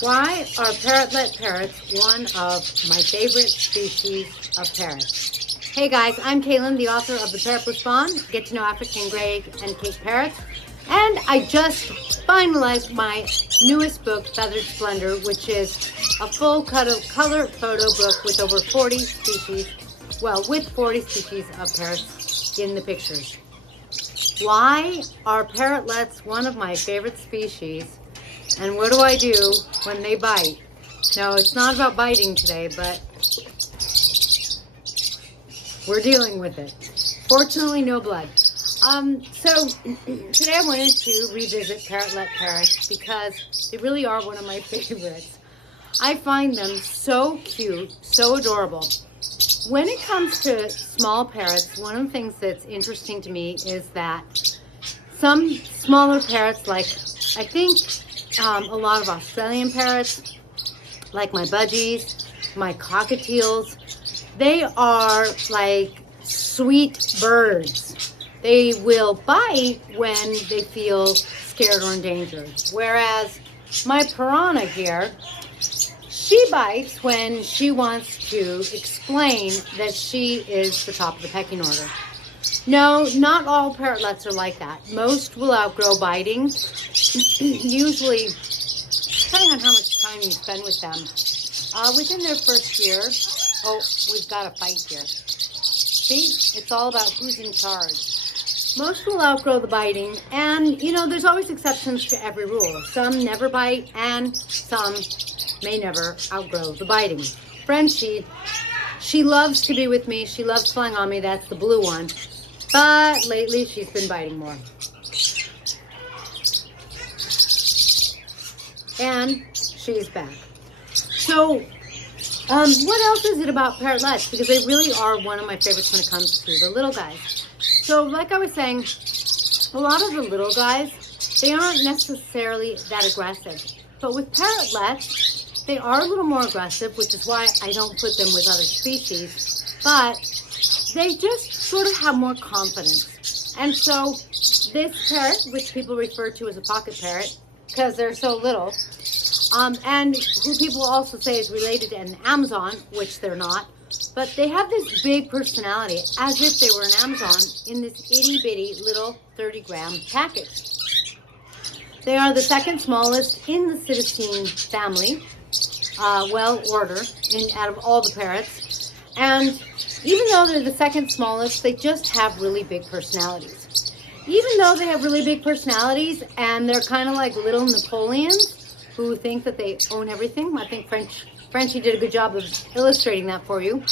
Why are parrotlet parrots one of my favorite species of parrots? Hey guys, I'm Kaylin, the author of the Parrot Bliss, Get to Know African Gray and Cape Parrots, and I just finalized my newest book, Feathered Splendor, which is a full color photo book with over 40 species, with 40 species of parrots in the pictures. Why are parrotlets one of my favorite species? And what do I do when they bite? No, it's not about biting today, but we're dealing with it. Fortunately, no blood. So today I wanted to revisit parrotlet parrots because they really are one of my favorites. I find them so cute, so adorable. When it comes to small parrots, one of the things that's interesting to me is that some smaller parrots, like I think a lot of Australian parrots, like my budgies, my cockatiels, they are like sweet birds. They will bite when they feel scared or endangered. Whereas my piranha here, she bites when she wants to explain that she is the top of the pecking order. No, not all parrotlets are like that. Most will outgrow biting, usually, depending on how much time you spend with them. Within their first year, oh, we've got a fight here. See, it's all about who's in charge. Most will outgrow the biting, and you know, there's always exceptions to every rule. Some never bite, and some may never outgrow the biting. Frenchie, she loves to be with me. She loves flying on me. That's the blue one. But lately, she's been biting more. And she's back. So, what else is it about parrotlets? Because they really are one of my favorites when it comes to the little guys. So, like I was saying, a lot of the little guys, they aren't necessarily that aggressive. But with parrotlets, they are a little more aggressive, which is why I don't put them with other species. But they just sort of have more confidence. And so this parrot, which people refer to as a pocket parrot, because they're so little, and who people also say is related to an Amazon, which they're not, but they have this big personality, as if they were an Amazon, in this itty-bitty little 30-gram package. They are the second smallest in the Psittacine family, order, out of all the parrots. And even though they're the second smallest, they just have really big personalities. Even though they have really big personalities and they're kind of like little Napoleons who think that they own everything. I think Frenchie did a good job of illustrating that for you.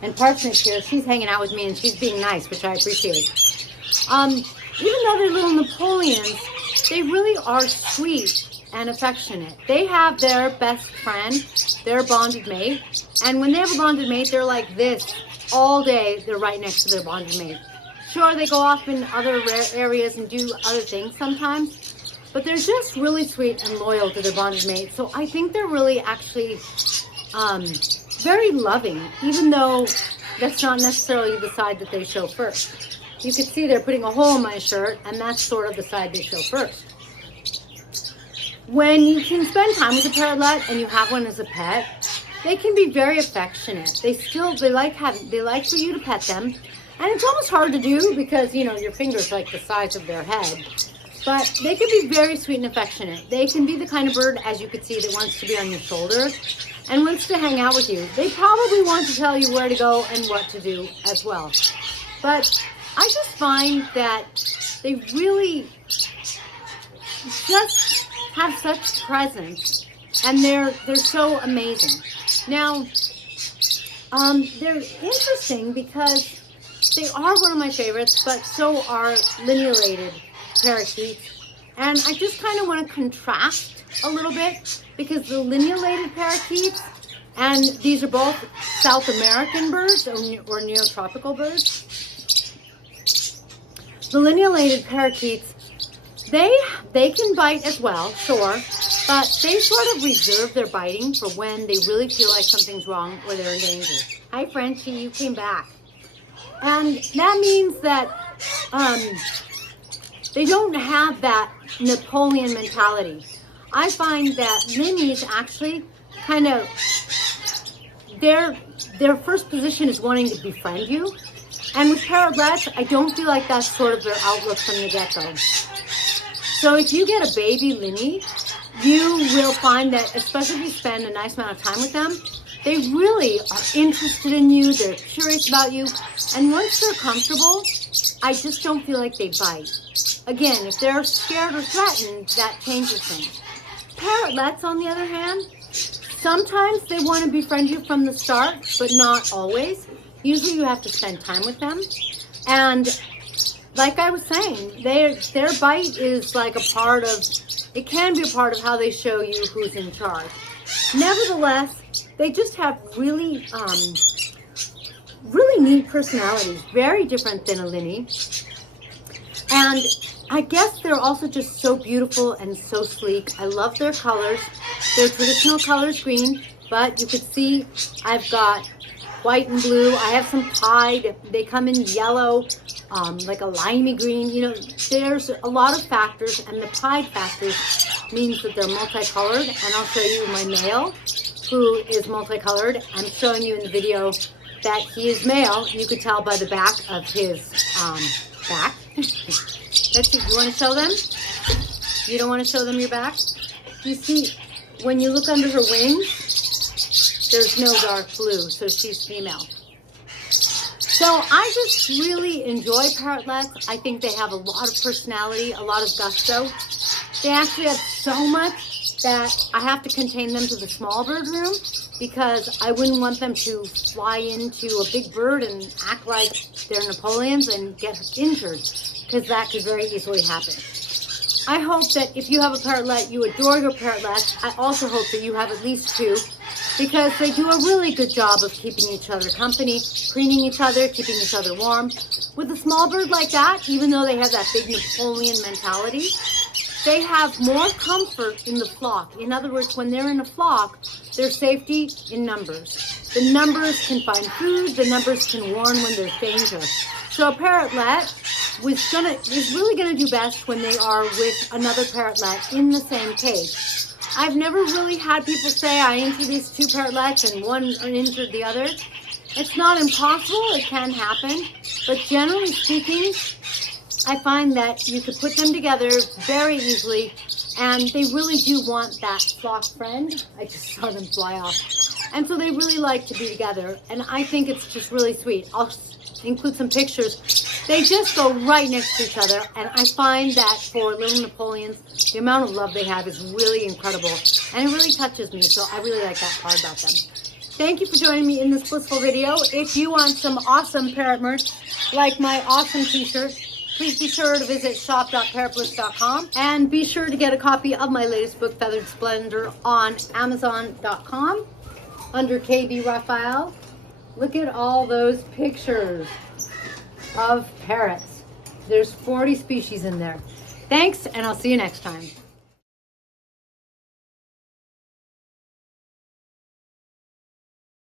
And Parsnip here, she's hanging out with me and she's being nice, which I appreciate. Even though they're little Napoleons, they really are sweet and affectionate. They have their best friend, their bonded mate, and when they have a bonded mate, they're like this all day. They're right next to their bonded mate. Sure, they go off in other areas and do other things sometimes, but they're just really sweet and loyal to their bonded mate. So I think they're really actually very loving, even though that's not necessarily the side that they show first. You can see they're putting a hole in my shirt, and that's sort of the side they show first. When you can spend time with a parrotlet and you have one as a pet, they can be very affectionate. They like for you to pet them, and it's almost hard to do because you know your finger's like the size of their head. But they can be very sweet and affectionate. They can be the kind of bird, as you could see, that wants to be on your shoulder and wants to hang out with you. They probably want to tell you where to go and what to do as well. But I just find that they really just have such presence, and they're so amazing. Now, they're interesting because they are one of my favorites, but so are linealated parakeets. And I just kind of want to contrast a little bit because the linealated parakeets, and these are both South American birds or neotropical birds. The linealated parakeets, they can bite as well, sure, but they sort of reserve their biting for when they really feel like something's wrong or they're in danger. Hi, Frenchie, you came back. And that means that they don't have that Napoleon mentality. I find that Linnies actually kind of, their first position is wanting to befriend you. And with Parrotlets, I don't feel like that's sort of their outlook from the get-go. So if you get a baby Linnie, you will find that, especially if you spend a nice amount of time with them, they really are interested in you, they're curious about you, and once they're comfortable, I just don't feel like they bite. Again, if they're scared or threatened, that changes things. Parrotlets, on the other hand, sometimes they want to befriend you from the start, but not always. Usually you have to spend time with them. And like I was saying, their bite is like a part of, it can be a part of how they show you who's in charge. Nevertheless, they just have really, really neat personalities, very different than a Linnie. And I guess they're also just so beautiful and so sleek. I love their colors. Their traditional color is green, but you can see I've got white and blue. I have some pied. They come in yellow, like a limey green. You know, there's a lot of factors, and the pied factors means that they're multicolored. And I'll show you my male, who is multicolored. I'm showing you in the video that he is male. You could tell by the back of his back. Let's see, you want to show them? You don't want to show them your back? You see, when you look under her wings, there's no dark blue, so she's female. So I just really enjoy Parrotlets. I think they have a lot of personality, a lot of gusto. They actually have so much that I have to contain them to the small bird room because I wouldn't want them to fly into a big bird and act like they're Napoleons and get injured, because that could very easily happen. I hope that if you have a Parrotlet, you adore your Parrotlets. I also hope that you have at least two, because they do a really good job of keeping each other company, preening each other, keeping each other warm. With a small bird like that, even though they have that big Napoleon mentality, they have more comfort in the flock. In other words, when they're in a flock, there's safety in numbers. The numbers can find food, the numbers can warn when there's danger. So a Parrotlet is really gonna do best when they are with another Parrotlet in the same cage. I've never really had people say I introduced two Parrotlets and one injured the other. It's not impossible, it can happen, but generally speaking, I find that you could put them together very easily, and they really do want that flock friend. I just saw them fly off. And so they really like to be together, and I think it's just really sweet. I'll include some pictures. They just go right next to each other, and I find that for little Napoleons, the amount of love they have is really incredible, and it really touches me, so I really like that part about them. Thank you for joining me in this blissful video. If you want some awesome parrot merch, like my awesome t-shirt, please be sure to visit shop.parrotlets.com, and be sure to get a copy of my latest book, Feathered Splendor, on Amazon.com under KB Raphael. Look at all those pictures of parrots. There's 40 species in there. Thanks, and I'll see you next time.